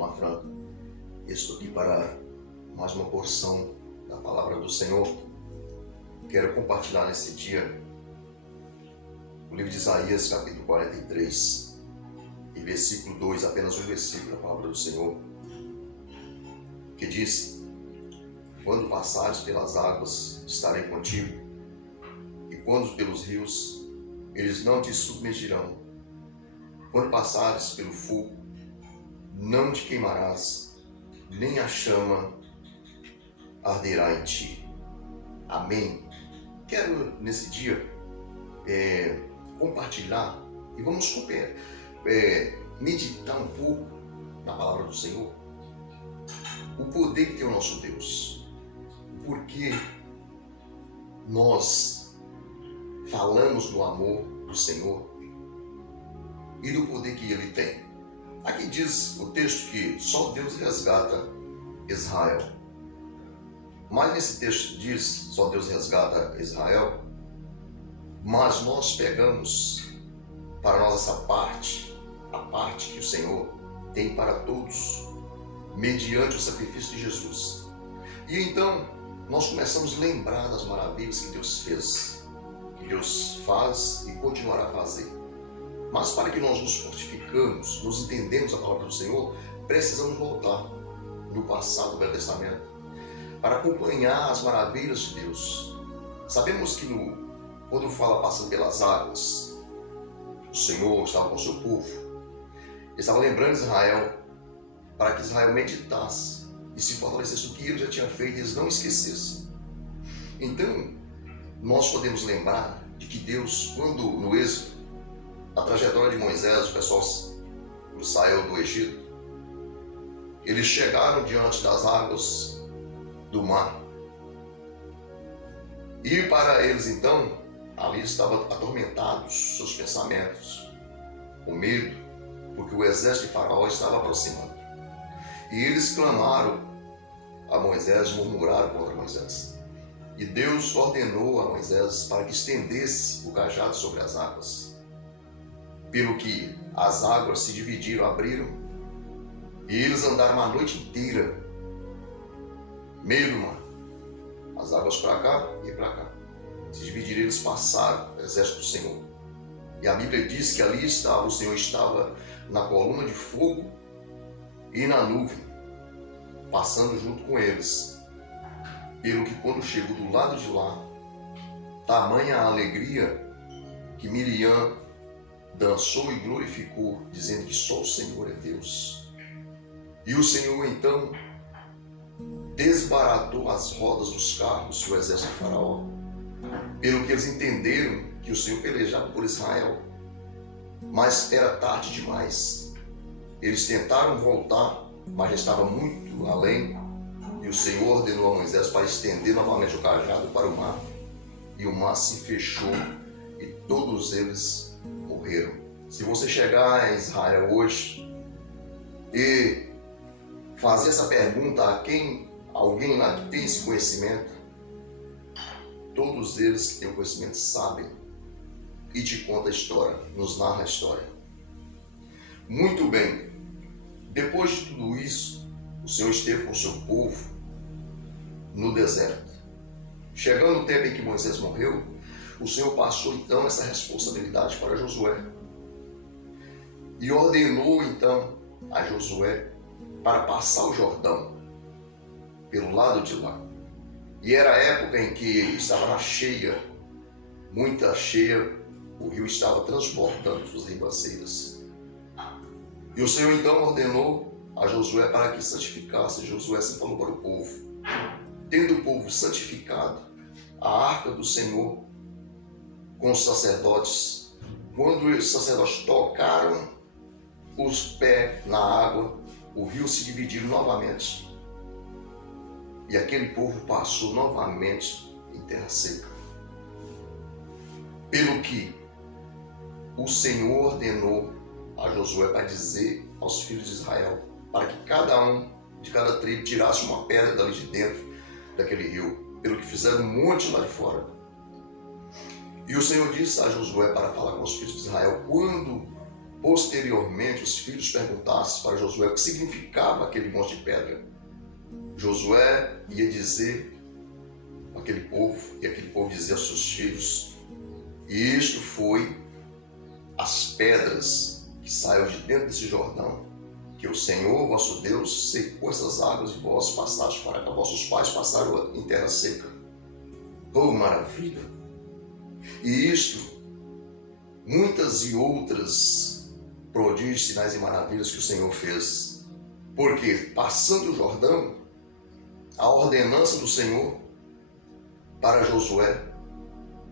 Mafran. Estou aqui para mais uma porção da palavra do Senhor. Quero compartilhar nesse dia o livro de Isaías, capítulo 43, e versículo 2, apenas um versículo da palavra do Senhor, que diz: quando passares pelas águas, estarei contigo, e quando pelos rios, eles não te submergirão. Quando passares pelo fogo, não te queimarás, nem a chama arderá em ti. Amém. Quero nesse dia compartilhar e vamos meditar um pouco na palavra do Senhor, o poder que tem o nosso Deus, porque nós falamos do amor do Senhor e do poder que Ele tem. Aqui diz o texto que só Deus resgata Israel. Mas nesse texto diz, só Deus resgata Israel, mas nós pegamos para nós essa parte, a parte que o Senhor tem para todos, mediante o sacrifício de Jesus. E então nós começamos a lembrar das maravilhas que Deus fez, que Deus faz e continuará a fazer. Mas para que nós nos fortificamos, nos entendemos a palavra do Senhor, precisamos voltar no passado do Velho Testamento para acompanhar as maravilhas de Deus. Sabemos que quando fala passando pelas águas, o Senhor estava com o seu povo. Ele estava lembrando Israel para que Israel meditasse e se fortalecesse o que ele já tinha feito e eles não esquecessem. Então, nós podemos lembrar de que Deus, quando no Êxodo, a trajetória de Moisés, o pessoal saiu do Egito, eles chegaram diante das águas do mar. E para eles então, ali estavam atormentados seus pensamentos, com medo, porque o exército de Faraó estava aproximando. E eles clamaram a Moisés, murmuraram contra Moisés. E Deus ordenou a Moisés para que estendesse o cajado sobre as águas. Pelo que as águas se dividiram, abriram, e eles andaram a noite inteira, meio do mar. As águas para cá e para cá. Se dividiram, eles passaram, o exército do Senhor. E a Bíblia diz que ali estava, o Senhor estava na coluna de fogo e na nuvem, passando junto com eles. Pelo que quando chegou do lado de lá, tamanha a alegria que Miriam dançou e glorificou, dizendo que só o Senhor é Deus. E o Senhor então desbaratou as rodas dos carros do exército de Faraó, pelo que eles entenderam que o Senhor pelejava por Israel. Mas era tarde demais. Eles tentaram voltar, mas já estava muito além, e o Senhor ordenou a Moisés para estender novamente o cajado para o mar, e o mar se fechou e todos eles morreram. Se você chegar a Israel hoje e fazer essa pergunta a alguém lá que tem esse conhecimento, todos eles que têm o conhecimento sabem e te conta a história, nos narra a história. Muito bem, depois de tudo isso, o Senhor esteve com o seu povo no deserto. Chegando o tempo em que Moisés morreu, o Senhor passou então essa responsabilidade para Josué e ordenou então a Josué para passar o Jordão pelo lado de lá. E era a época em que estava na cheia, muita cheia, o rio estava transbordando suas ribanceiras. E o Senhor então ordenou a Josué para que santificasse. Josué se falou para o povo: tendo o povo santificado a arca do Senhor com os sacerdotes, quando os sacerdotes tocaram os pés na água, o rio se dividiu novamente. E aquele povo passou novamente em terra seca. Pelo que o Senhor ordenou a Josué para dizer aos filhos de Israel, para que cada um de cada tribo tirasse uma pedra dali de dentro daquele rio, pelo que fizeram um monte lá de fora. E o Senhor disse a Josué para falar com os filhos de Israel: quando posteriormente os filhos perguntassem para Josué o que significava aquele monte de pedra, Josué ia dizer àquele povo, e aquele povo dizia aos seus filhos, e isto foi as pedras que saíram de dentro desse Jordão, que o Senhor, vosso Deus, secou essas águas e vós passaste para cá, vossos pais passaram em terra seca. Oh, maravilha! E isto, muitas e outras prodígios, sinais e maravilhas que o Senhor fez, porque passando o Jordão, a ordenança do Senhor para Josué,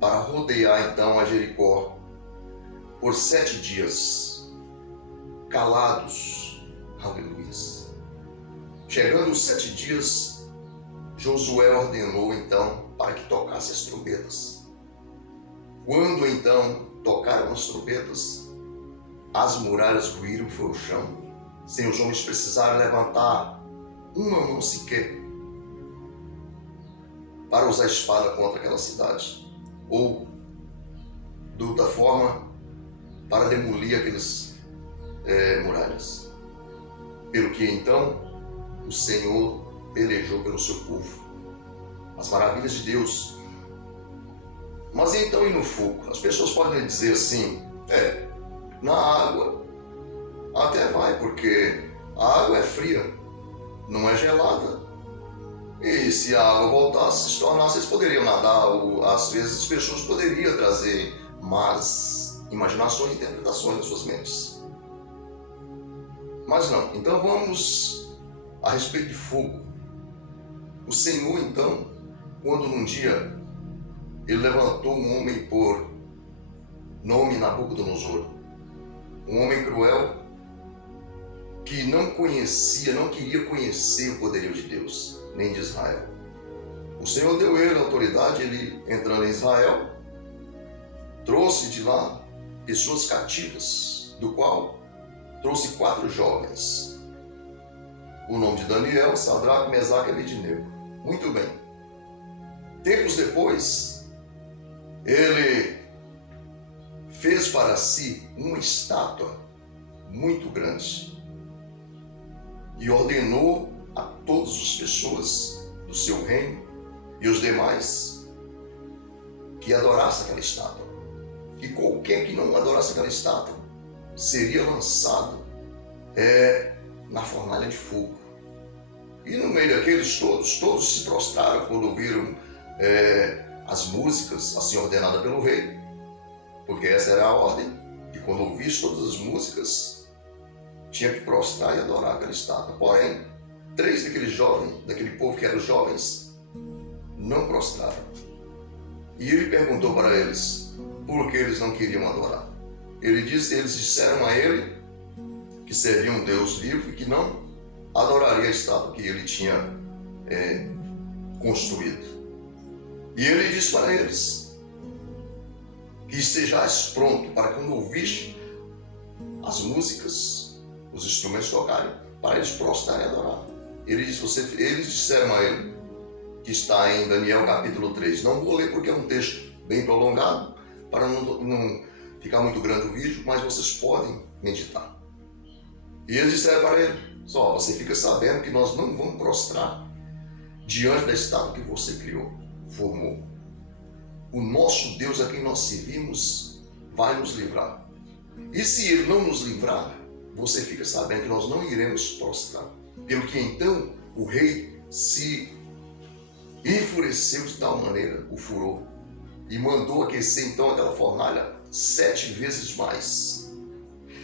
para rodear então a Jericó por 7 dias, calados, aleluia. Chegando os 7 dias, Josué ordenou então para que tocasse as trombetas. Quando então tocaram as trombetas, as muralhas ruíram e foi o chão, sem os homens precisarem levantar uma mão sequer para usar a espada contra aquela cidade, ou de outra forma, para demolir aqueles muralhas. Pelo que então o Senhor pelejou pelo seu povo. As maravilhas de Deus. Mas então e no fogo? As pessoas podem dizer assim, na água até vai, porque a água é fria, não é gelada. E se a água voltasse, se tornasse, eles poderiam nadar, ou às vezes as pessoas poderiam trazer más imaginações e interpretações nas suas mentes. Mas não. Então vamos a respeito de fogo. O Senhor então, quando num dia ele levantou um homem por nome Nabucodonosor, um homem cruel que não queria conhecer o poderio de Deus, nem de Israel. O Senhor deu ele a autoridade, ele entrando em Israel, trouxe de lá pessoas cativas, do qual trouxe 4 jovens. O nome de Daniel, Sadraque, Mesaque e Abednego. Muito bem. Tempos depois, ele fez para si uma estátua muito grande e ordenou a todas as pessoas do seu reino e os demais que adorassem aquela estátua. E qualquer que não adorasse aquela estátua seria lançado na fornalha de fogo. E no meio daqueles todos se prostraram quando ouviram as músicas assim ordenadas pelo rei, porque essa era a ordem, e quando ouvisse todas as músicas, tinha que prostrar e adorar aquela estátua. Porém, 3 daquele povo que eram jovens, não prostraram. E ele perguntou para eles por que eles não queriam adorar. Eles disseram a ele que servia um Deus vivo e que não adoraria a estátua que ele tinha construído. E ele disse para eles que estejais pronto para quando ouviste as músicas, os instrumentos tocarem, para eles prostrarem e adorar. Eles disseram a ele, que está em Daniel capítulo 3. Não vou ler porque é um texto bem prolongado, para não ficar muito grande o vídeo, mas vocês podem meditar. E eles disseram para ele, só você fica sabendo que nós não vamos prostrar diante da estátua que você criou, formou. O nosso Deus a quem nós servimos vai nos livrar. E se ele não nos livrar, você fica sabendo que nós não iremos prostrar. Pelo que então o rei se enfureceu de tal maneira, o furor, e mandou aquecer então aquela fornalha 7 vezes mais.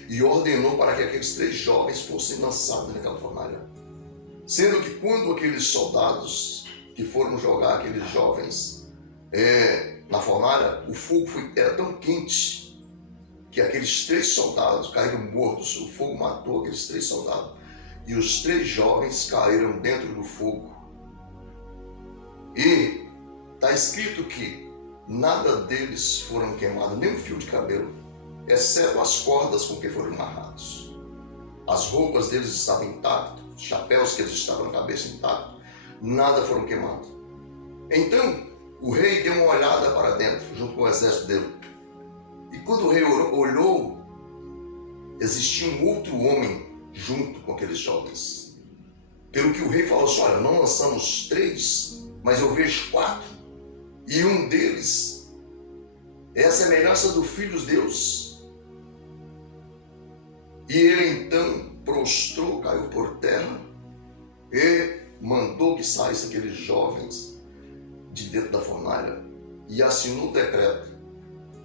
E ordenou para que aqueles 3 jovens fossem lançados naquela fornalha. Sendo que quando aqueles soldados que foram jogar aqueles jovens na fornalha, o fogo era tão quente que aqueles 3 soldados caíram mortos. O fogo matou aqueles 3 soldados. E os 3 jovens caíram dentro do fogo. E está escrito que nada deles foram queimados, nem um fio de cabelo, exceto as cordas com que foram amarrados. As roupas deles estavam intactas, os chapéus que eles estavam na cabeça intactos, nada foram queimados. Então, o rei deu uma olhada para dentro, junto com o exército dele. E quando o rei olhou, existia um outro homem junto com aqueles jovens. Pelo que o rei falou assim, olha, não lançamos 3, mas eu vejo 4. E um deles é a semelhança do Filho de Deus. E ele então prostrou, caiu por terra e mandou que saíssem aqueles jovens de dentro da fornalha e assinou o decreto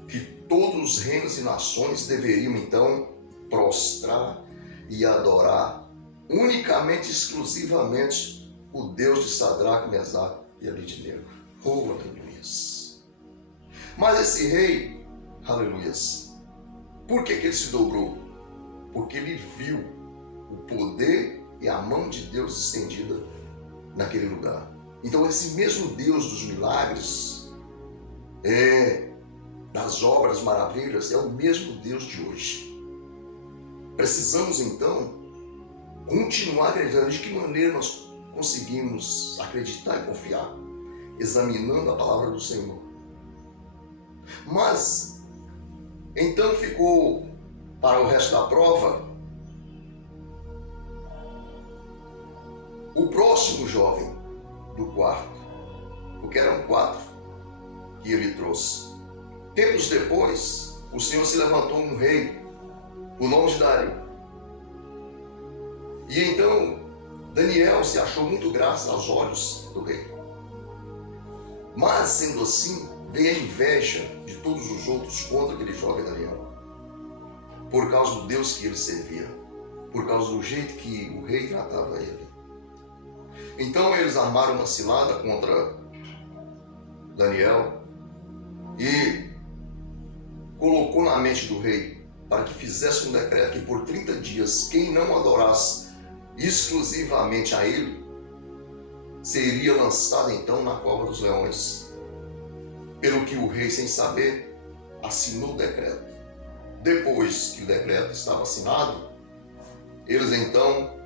que todos os reinos e nações deveriam então prostrar e adorar unicamente, exclusivamente o Deus de Sadraque, Mesaque e Abednego. Oh, aleluias! Mas esse rei, aleluias, por que ele se dobrou? Porque ele viu o poder e a mão de Deus estendida naquele lugar. Então esse mesmo Deus dos milagres, das obras maravilhas, é o mesmo Deus de hoje. Precisamos então continuar acreditando. De que maneira nós conseguimos acreditar e confiar? Examinando a palavra do Senhor. Mas então ficou para o resto da prova o próximo jovem do quarto, porque eram 4 que ele trouxe. Tempos depois, o Senhor se levantou um rei, o nome de Dário. E então Daniel se achou muito graça aos olhos do rei. Mas, sendo assim, veio a inveja de todos os outros contra aquele jovem Daniel, por causa do Deus que ele servia, por causa do jeito que o rei tratava ele. Então eles armaram uma cilada contra Daniel e colocou na mente do rei para que fizesse um decreto que por 30 dias quem não adorasse exclusivamente a ele seria lançado então na cova dos leões. Pelo que o rei, sem saber, assinou o decreto. Depois que o decreto estava assinado, eles então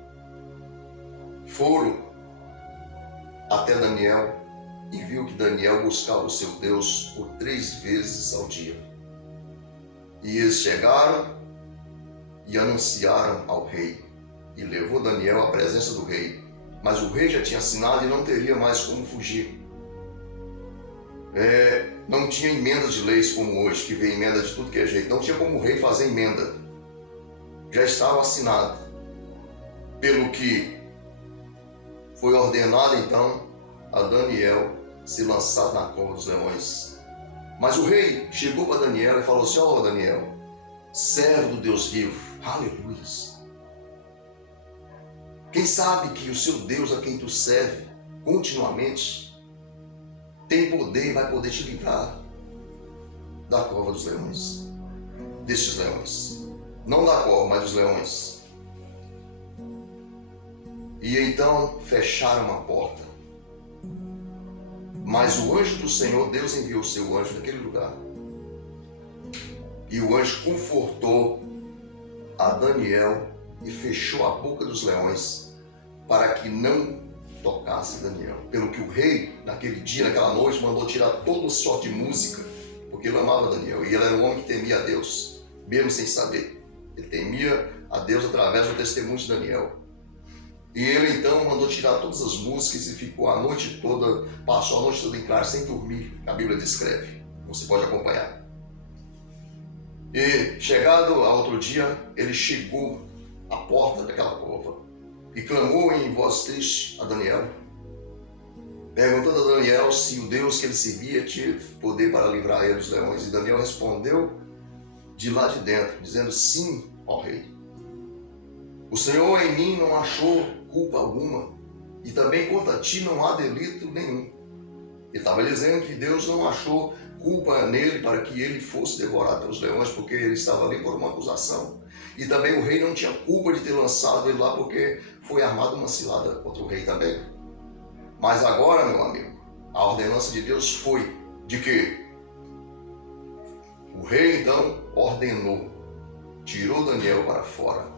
foram até Daniel e viu que Daniel buscava o seu Deus por 3 vezes ao dia. E eles chegaram e anunciaram ao rei e levou Daniel à presença do rei. Mas o rei já tinha assinado e não teria mais como fugir. Não tinha emenda de leis como hoje, que vem emenda de tudo que é jeito. Não tinha como o rei fazer emenda. Já estava assinado. Pelo que foi ordenado então a Daniel se lançar na cova dos leões. Mas o rei chegou para Daniel e falou assim, ó Daniel, servo do Deus vivo, aleluia. Quem sabe que o seu Deus a quem tu serve continuamente tem poder e vai poder te livrar da cova dos leões, destes leões. Não da cova, mas dos leões. E então fecharam a porta. Mas o anjo do Senhor, Deus enviou o seu anjo naquele lugar. E o anjo confortou a Daniel e fechou a boca dos leões para que não tocasse Daniel. Pelo que o rei, naquele dia, naquela noite, mandou tirar toda sorte de música, porque ele amava Daniel. E ele era um homem que temia a Deus, mesmo sem saber. Ele temia a Deus através do testemunho de Daniel. E ele então mandou tirar todas as músicas e ficou a noite toda, passou a noite toda em claro, sem dormir. A Bíblia descreve, você pode acompanhar. E chegado a outro dia, ele chegou à porta daquela cova e clamou em voz triste a Daniel, perguntando a Daniel se o Deus que ele servia tinha poder para livrar ele dos leões. E Daniel respondeu de lá de dentro, dizendo, sim, ó rei. O Senhor em mim não achou culpa alguma, e também contra ti não há delito nenhum. Ele estava dizendo que Deus não achou culpa nele para que ele fosse devorado pelos leões, porque ele estava ali por uma acusação. E também o rei não tinha culpa de ter lançado ele lá, porque foi armada uma cilada contra o rei também. Mas agora, meu amigo, a ordenança de Deus foi de que o rei então ordenou, tirou Daniel para fora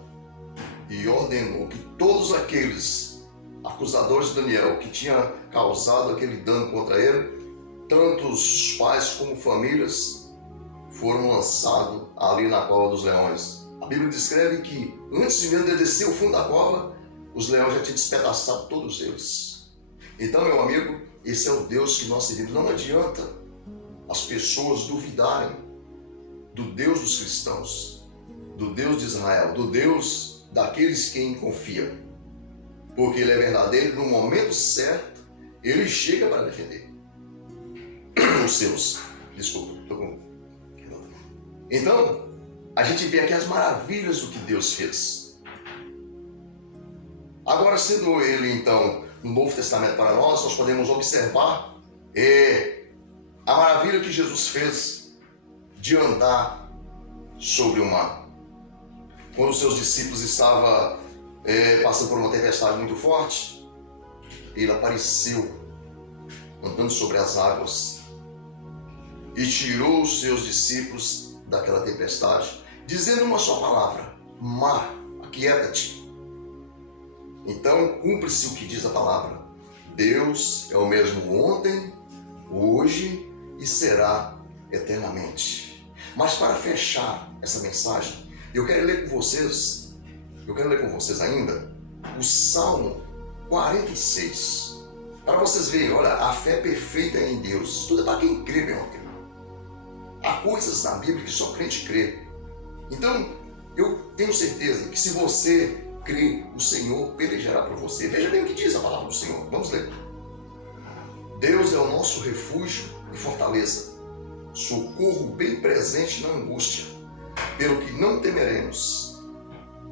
e ordenou que todos aqueles acusadores de Daniel que tinham causado aquele dano contra ele, tanto os pais como famílias, foram lançados ali na cova dos leões. A Bíblia descreve que antes de mesmo de descer o fundo da cova, os leões já tinham despedaçado todos eles. Então, meu amigo, esse é o Deus que nós servimos. Não adianta as pessoas duvidarem do Deus dos cristãos, do Deus de Israel, do Deus daqueles quem confia. Porque Ele é verdadeiro, no momento certo, Ele chega para defender os seus. Desculpa, estou com... Então, a gente vê aqui as maravilhas do que Deus fez. Agora, sendo Ele, então, no Novo Testamento para nós podemos observar a maravilha que Jesus fez de andar sobre o mar. Quando os seus discípulos estavam passando por uma tempestade muito forte, Ele apareceu andando sobre as águas e tirou os seus discípulos daquela tempestade, dizendo uma só palavra: mar, aquieta-te. Então, cumpre-se o que diz a palavra. Deus é o mesmo ontem, hoje e será eternamente. Mas para fechar essa mensagem, eu quero ler com vocês ainda o Salmo 46. Para vocês verem, olha, a fé perfeita é em Deus. Tudo é para quem crê, meu amigo. Há coisas na Bíblia que só crente crê. Então, eu tenho certeza que se você crê, o Senhor pelejará por você. Veja bem o que diz a palavra do Senhor. Vamos ler. Deus é o nosso refúgio e fortaleza, socorro bem presente na angústia, pelo que não temeremos,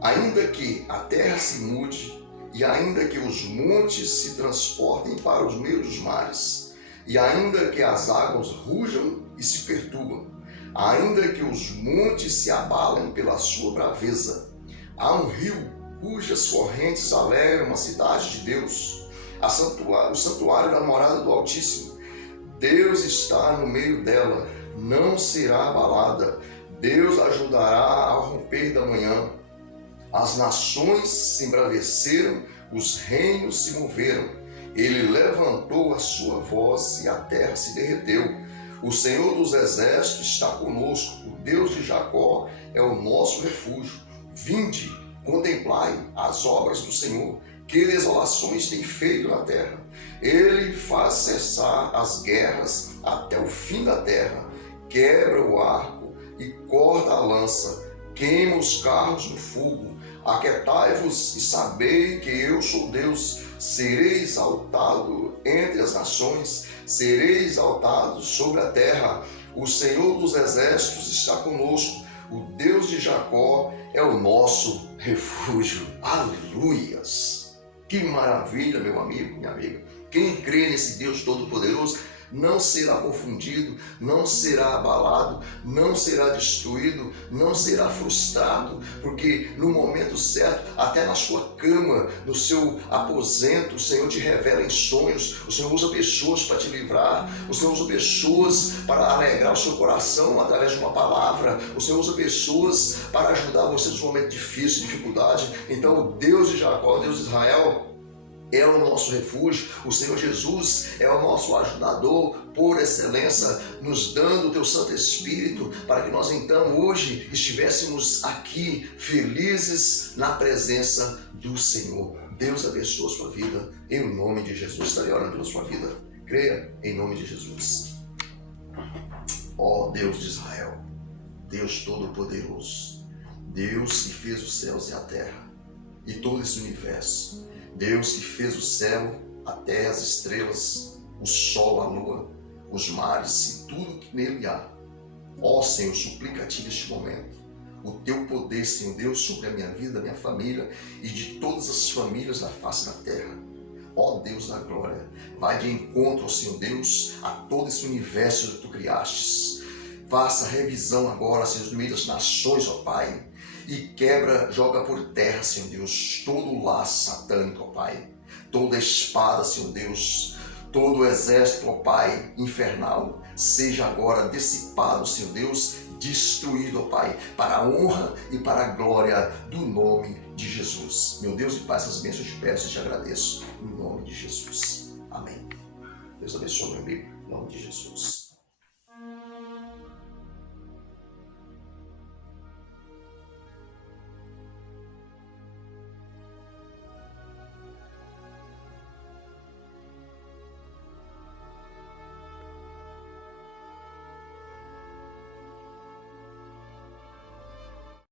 ainda que a terra se mude, e ainda que os montes se transportem para os meios dos mares, e ainda que as águas rujam e se perturbam, ainda que os montes se abalem pela sua braveza. Há um rio cujas correntes alegram a cidade de Deus, o santuário da morada do Altíssimo. Deus está no meio dela, não será abalada. Deus ajudará ao romper da manhã. As nações se embraveceram, os reinos se moveram. Ele levantou a sua voz e a terra se derreteu. O Senhor dos exércitos está conosco, o Deus de Jacó é o nosso refúgio. Vinde, contemplai as obras do Senhor, que desolações tem feito na terra. Ele faz cessar as guerras até o fim da terra, quebra o arco e corta a lança, queima os carros no fogo. Aquietai-vos e sabei que eu sou Deus. Serei exaltado entre as nações, serei exaltado sobre a terra. O Senhor dos exércitos está conosco, o Deus de Jacó é o nosso refúgio. Aleluias! Que maravilha, meu amigo, minha amiga. Quem crê nesse Deus Todo-Poderoso não será confundido, não será abalado, não será destruído, não será frustrado, porque no momento certo, até na sua cama, no seu aposento, o Senhor te revela em sonhos, o Senhor usa pessoas para te livrar, o Senhor usa pessoas para alegrar o seu coração através de uma palavra, o Senhor usa pessoas para ajudar você nos momentos difíceis, dificuldade. Então o Deus de Jacó, o Deus de Israel, é o nosso refúgio. O Senhor Jesus é o nosso ajudador por excelência, nos dando o teu Santo Espírito para que nós então hoje estivéssemos aqui felizes na presença do Senhor. Deus abençoe a sua vida em nome de Jesus. Estarei orando pela sua vida. Creia em nome de Jesus. Ó Deus de Israel, Deus Todo-Poderoso, Deus que fez os céus e a terra e todo esse universo, Deus que fez o céu, a terra, as estrelas, o sol, a lua, os mares e tudo que nele há. Ó Senhor, suplica a Ti neste momento o Teu poder, Senhor Deus, sobre a minha vida, da minha família e de todas as famílias da face da terra. Ó Deus da glória, vai de encontro, Senhor Deus, a todo esse universo que Tu criastes. Faça revisão agora, Senhor, no meio das nações, ó Pai, e quebra, joga por terra, Senhor Deus, todo o laço satânico, ó Pai, toda espada, Senhor Deus, todo o exército, ó Pai, infernal, seja agora dissipado, Senhor Deus, destruído, ó Pai, para a honra e para a glória do nome de Jesus. Meu Deus e Pai, essas bênçãos te peço e te agradeço, em nome de Jesus. Amém. Deus abençoe, meu amigo, em nome de Jesus.